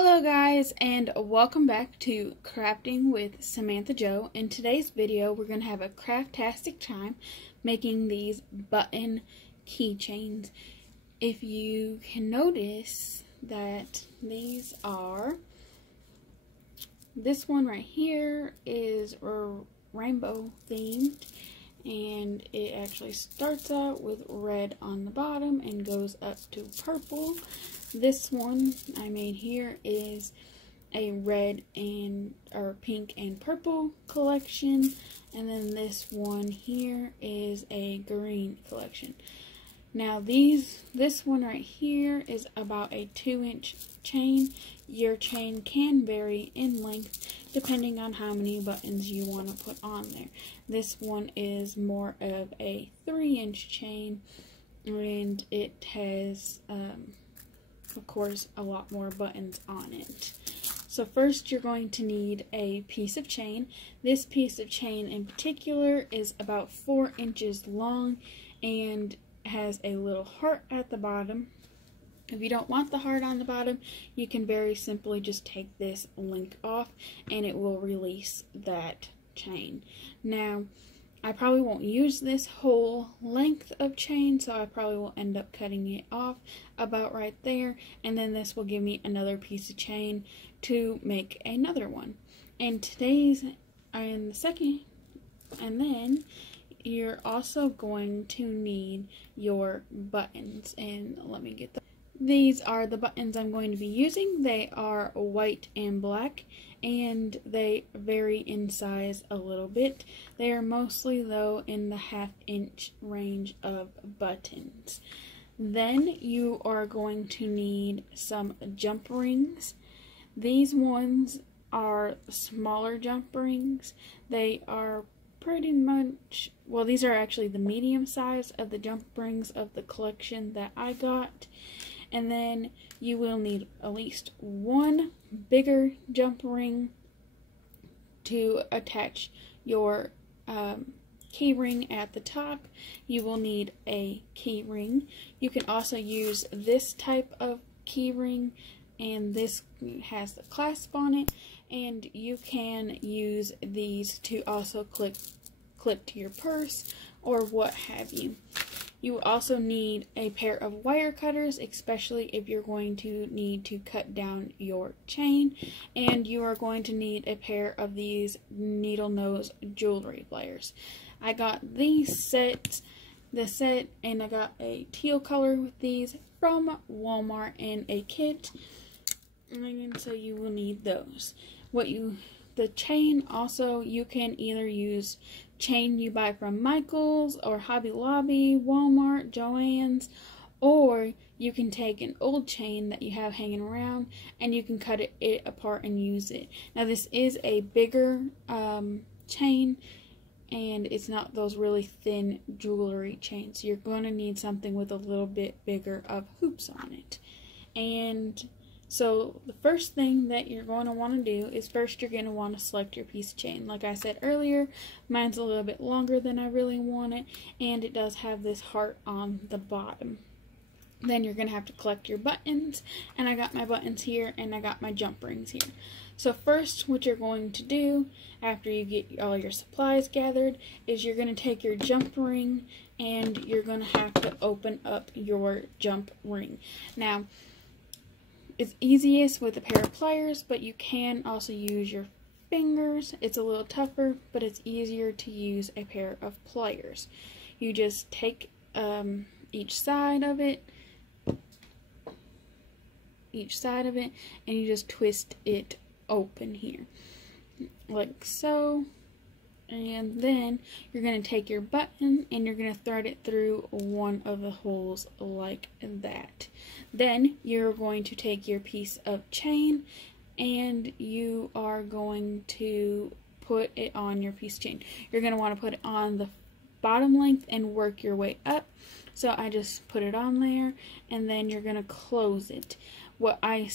Hello guys, and welcome back to Crafting with Samantha Jo. In today's video we're going to have a craftastic time making these button keychains. If you can notice that this one right here is rainbow themed, and it actually starts out with red on the bottom and goes up to purple. This one I made here is a red or pink and purple collection, and then this one here is a green collection. Now this one right here is about a 2-inch chain. Your chain can vary in length depending on how many buttons you want to put on there. This one is more of a 3-inch chain, and it has of course a lot more buttons on it. So first you're going to need a piece of chain. This piece of chain in particular is about 4 inches long and has a little heart at the bottom. If you don't want the heart on the bottom, you can very simply just take this link off and it will release that chain. Now, I probably won't use this whole length of chain, so I probably will end up cutting it off about right there, and then this will give me another piece of chain to make another one. And then you're also going to need your buttons, and let me get them. These are the buttons I'm going to be using. They are white and black, and they vary in size a little bit. They are mostly, though, in the 1/2 inch range of buttons. Then you are going to need some jump rings. These ones are smaller jump rings. They are pretty much, well, these are actually the medium size of the jump rings of the collection that I got. And then you will need at least one bigger jump ring to attach your key ring at the top. You will need a key ring. You can also use this type of key ring, and this has the clasp on it, and you can use these to also clip to your purse or what have you. You also need a pair of wire cutters, especially if you're going to need to cut down your chain, and you are going to need a pair of these needle nose jewelry pliers. I got the set, and I got a teal color with these from Walmart in a kit, and so you will need those. The chain also, you can either use chain you buy from Michaels or Hobby Lobby, Walmart, Joann's, or you can take an old chain that you have hanging around and you can cut it apart and use it. Now this is a bigger chain, and it's not those really thin jewelry chains. You're going to need something with a little bit bigger of hoops on it. And so the first thing that you're going to want to do is first you're going to want to select your piece of chain. Like I said earlier, mine's a little bit longer than I really want it, and it does have this heart on the bottom. Then you're going to have to collect your buttons, and I got my buttons here and I got my jump rings here. So first what you're going to do after you get all your supplies gathered is you're going to take your jump ring and you're going to have to open up your jump ring. Now, it's easiest with a pair of pliers, but you can also use your fingers. It's a little tougher, but it's easier to use a pair of pliers. You just take each side of it, and you just twist it open here, like so. And then you're going to take your button and you're going to thread it through one of the holes like that. Then you're going to take your piece of chain and you are going to put it on your piece of chain. You're going to want to put it on the bottom length and work your way up. So I just put it on there, and then you're going to close it. What I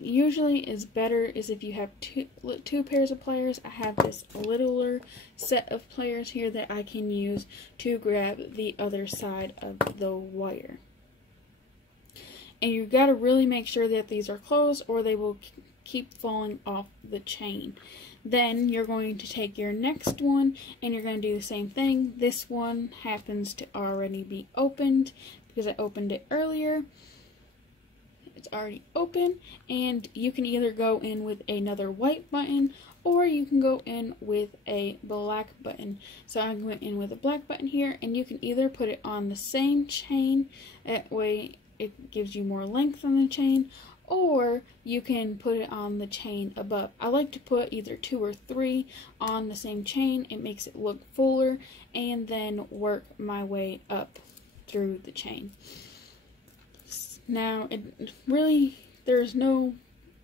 usually is better is if you have two pairs of pliers. I have this littler set of pliers here that I can use to grab the other side of the wire. and you got to really make sure that these are closed or they will keep falling off the chain. Then you're going to take your next one and you're going to do the same thing. This one happens to already be opened because I opened it earlier. It's already open, and you can either go in with another white button or you can go in with a black button. So I'm going in with a black button here, and you can either put it on the same chain, that way it gives you more length on the chain, or you can put it on the chain above. I like to put either 2 or 3 on the same chain. It makes it look fuller, and then work my way up through the chain. Now, there's no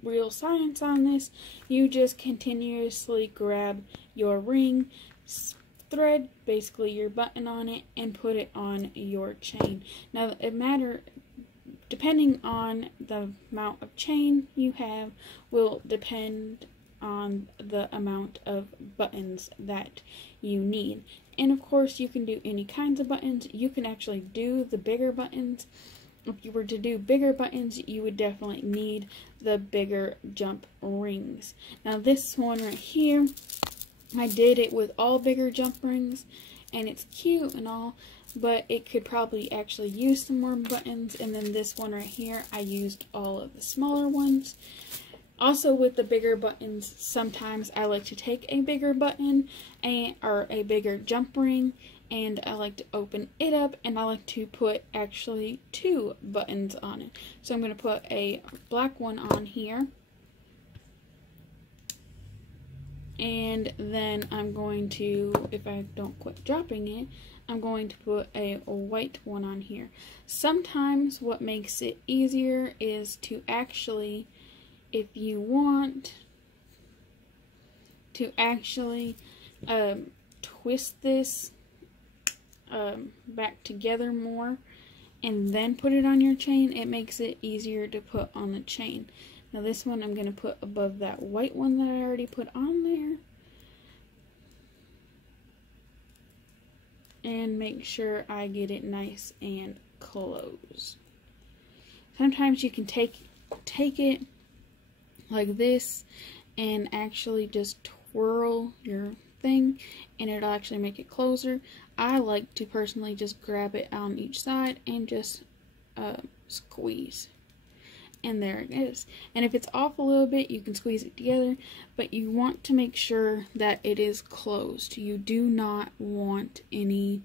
real science on this. You just continuously grab your ring, thread basically your button on it, and put it on your chain. Now, depending on the amount of chain you have, will depend on the amount of buttons that you need. And of course, you can do any kinds of buttons. You can actually do the bigger buttons. If you were to do bigger buttons, you would definitely need the bigger jump rings. Now this one right here, I did it with all bigger jump rings, and it's cute and all, but it could probably actually use some more buttons. And then this one right here, I used all of the smaller ones. Also, with the bigger buttons, sometimes I like to take a bigger button or a bigger jump ring, and I like to open it up, and I like to put actually 2 buttons on it. So I'm going to put a black one on here, and then I'm going to, if I don't quit dropping it, I'm going to put a white one on here. Sometimes what makes it easier is to actually, if you want to actually twist this back together more and then put it on your chain, it makes it easier to put on the chain. Now this one I'm going to put above that white one that I already put on there, and make sure I get it nice and close. Sometimes you can take it like this and actually just twirl your thing, and it'll actually make it closer. I like to personally just grab it on each side and just squeeze, and there it is. And if it's off a little bit, you can squeeze it together, but you want to make sure that it is closed. You do not want any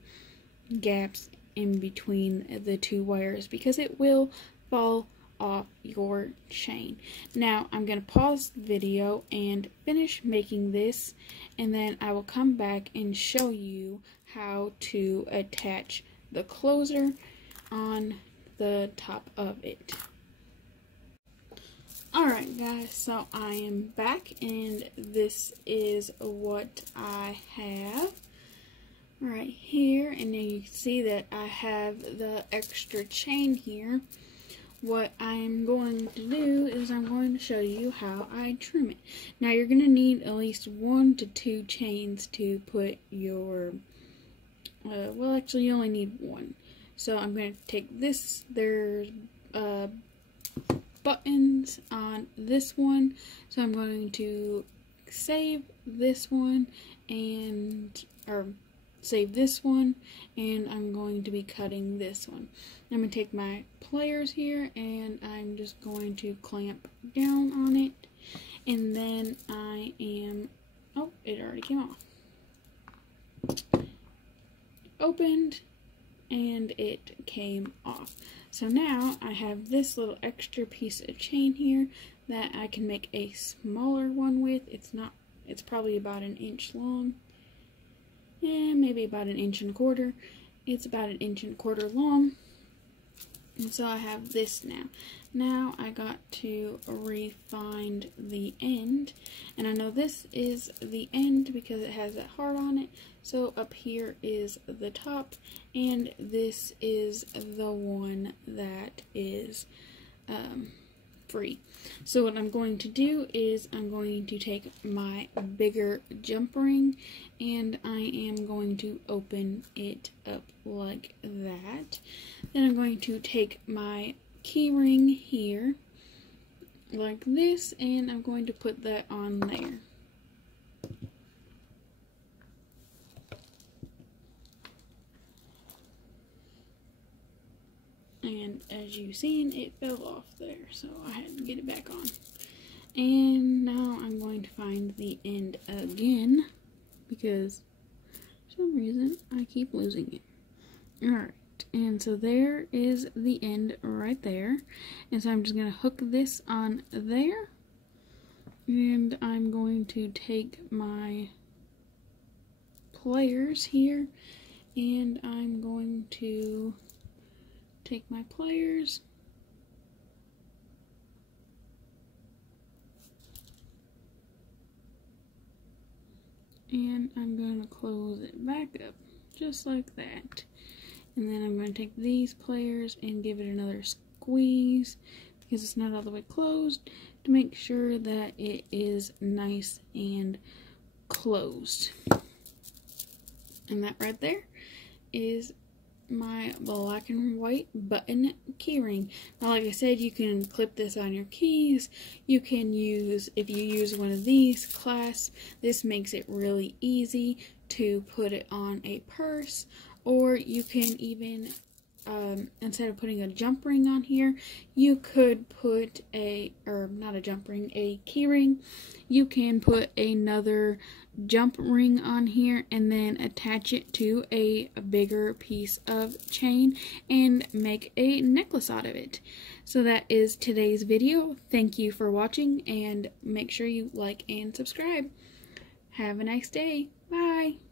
gaps in between the 2 wires because it will fall off your chain. Now I'm going to pause the video and finish making this, and then I will come back and show you how to attach the closer on the top of it. Alright guys, so I am back, and this is what I have right here, and then you can see that I have the extra chain here. What I'm going to do is I'm going to show you how I trim it. Now you're going to need at least 1 to 2 chains to put your, well actually you only need 1. So I'm going to take this, there's buttons on this one, so I'm going to save this one and, save this one, and I'm going to be cutting this one. I'm going to take my pliers here, and I'm just going to clamp down on it, and then I am, oh, it already came off. Opened, and it came off. So now I have this little extra piece of chain here that I can make a smaller one with. It's probably about 1 inch long. Yeah, maybe about 1.25 inches. It's about 1.25 inches long. And so I have this now. Now I got to refine the end. And I know this is the end because it has that heart on it. So up here is the top, and this is the one that is free. So what I'm going to do is I'm going to take my bigger jump ring, and I am going to open it up like that. Then I'm going to take my key ring here like this, and I'm going to put that on there. And as you've seen, it fell off there, so I had to get it back on. And now I'm going to find the end again, because for some reason I keep losing it. Alright, and so there is the end right there. And so I'm just going to hook this on there. And I'm going to take my pliers here, and I'm going to take my pliers and I'm going to close it back up just like that. And then I'm going to take these pliers and give it another squeeze because it's not all the way closed, to make sure that it is nice and closed. And that right there is my black and white button keyring. Now, like I said, you can clip this on your keys. You can use, if you use one of these clasps, this makes it really easy to put it on a purse, or you can even instead of putting a jump ring on here, you could put a, or not a jump ring, a key ring. You can put another jump ring on here and then attach it to a bigger piece of chain and make a necklace out of it. So that is today's video. Thank you for watching, and make sure you like and subscribe. Have a nice day. Bye.